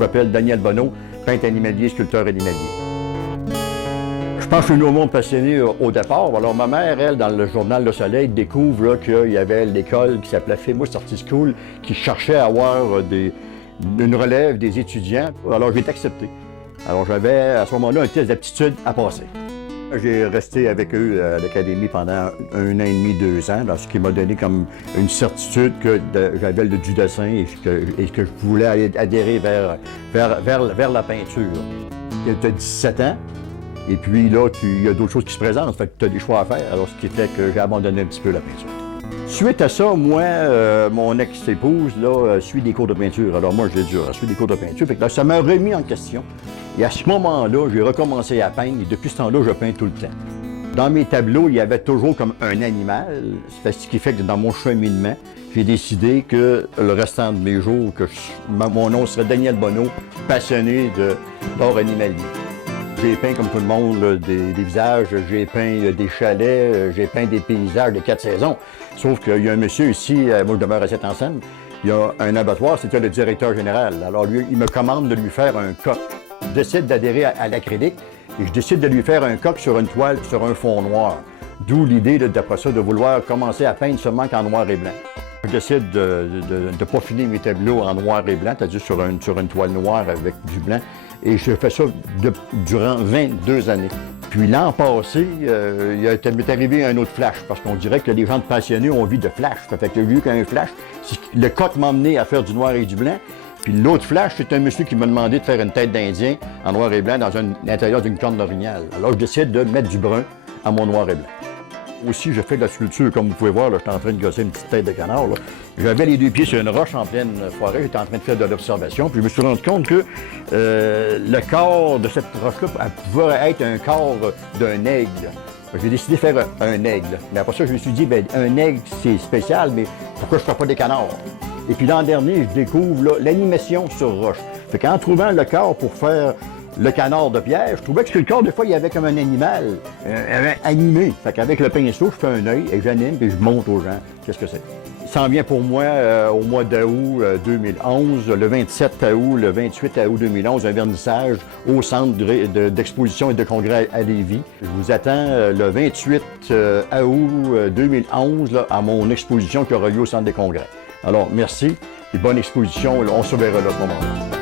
m'appelle Daniel Bonneau, peintre animalier, sculpteur animalier. Je pense que je suis nouveau passionné au départ. Alors, ma mère, elle, dans le journal Le Soleil, découvre qu'il y avait l'école qui s'appelait Famous Artist School qui cherchait à avoir une relève des étudiants. Alors, j'ai été accepté. Alors, j'avais à ce moment-là un test d'aptitude à passer. J'ai resté avec eux à l'académie pendant 1 an et demi, 2 ans, ce qui m'a donné comme une certitude que j'avais du dessin et que je voulais aller adhérer vers la peinture. Tu as 17 ans, et puis là, il y a d'autres choses qui se présentent, fait que tu as des choix à faire, alors ce qui fait que j'ai abandonné un petit peu la peinture. Suite à ça, moi, mon ex-épouse, suit des cours de peinture. Alors moi, je l'ai dit, elle suit des cours de peinture, fait que là, ça m'a remis en question. Et à ce moment-là, j'ai recommencé à peindre, et depuis ce temps-là, je peins tout le temps. Dans mes tableaux, il y avait toujours comme un animal, ce qui fait que dans mon cheminement, j'ai décidé que le restant de mes jours, mon nom serait Daniel Bonneau, passionné d'art animalier. J'ai peint, comme tout le monde, là, des visages, j'ai peint des chalets, j'ai peint des paysages de 4 saisons. Sauf qu'il y a un monsieur ici, moi je demeure à Saint-Anselme, il y a un abattoir, c'était le directeur général. Alors lui, il me commande de lui faire un coq. Je décide d'adhérer à l'acrylique et je décide de lui faire un coq sur une toile, sur un fond noir. D'où l'idée, d'après ça, de vouloir commencer à peindre seulement qu'en noir et blanc. Je décide de peaufiner mes tableaux en noir et blanc, c'est-à-dire sur une toile noire avec du blanc. Et je fais ça durant 22 années. Puis l'an passé, il m'est arrivé un autre flash, parce qu'on dirait que les gens de passionnés ont envie de flash. Ça fait que j'ai eu qu'un flash. Le coq m'a emmené à faire du noir et du blanc. Puis l'autre flash, c'est un monsieur qui m'a demandé de faire une tête d'Indien en noir et blanc dans l'intérieur d'une corne d'orignal. Alors je décide de mettre du brun à mon noir et blanc. Aussi, je fais de la sculpture, comme vous pouvez voir, là, je suis en train de gosser une petite tête de canard. J'avais les 2 pieds sur une roche en pleine forêt, j'étais en train de faire de l'observation, puis je me suis rendu compte que le corps de cette roche-là pouvait être un corps d'un aigle. J'ai décidé de faire un aigle. Mais après ça, je me suis dit, bien, un aigle, c'est spécial, mais pourquoi je ne fais pas des canards? Et puis l'an dernier, je découvre l'animation sur roche. Fait qu'en trouvant le corps pour faire le canard de pierre, je trouvais que sur le corps, des fois, il y avait comme un animal animé. Fait qu'avec le pinceau, je fais un œil et j'anime et je montre aux gens qu'est-ce que c'est. Il s'en vient pour moi au mois d'août 2011, le 27 août, le 28 août 2011, un vernissage au centre d'exposition et de congrès à Lévis. Je vous attends le 28 août 2011 à mon exposition qui aura lieu au centre des congrès. Alors, merci et bonne exposition. On se verra là à ce moment-là.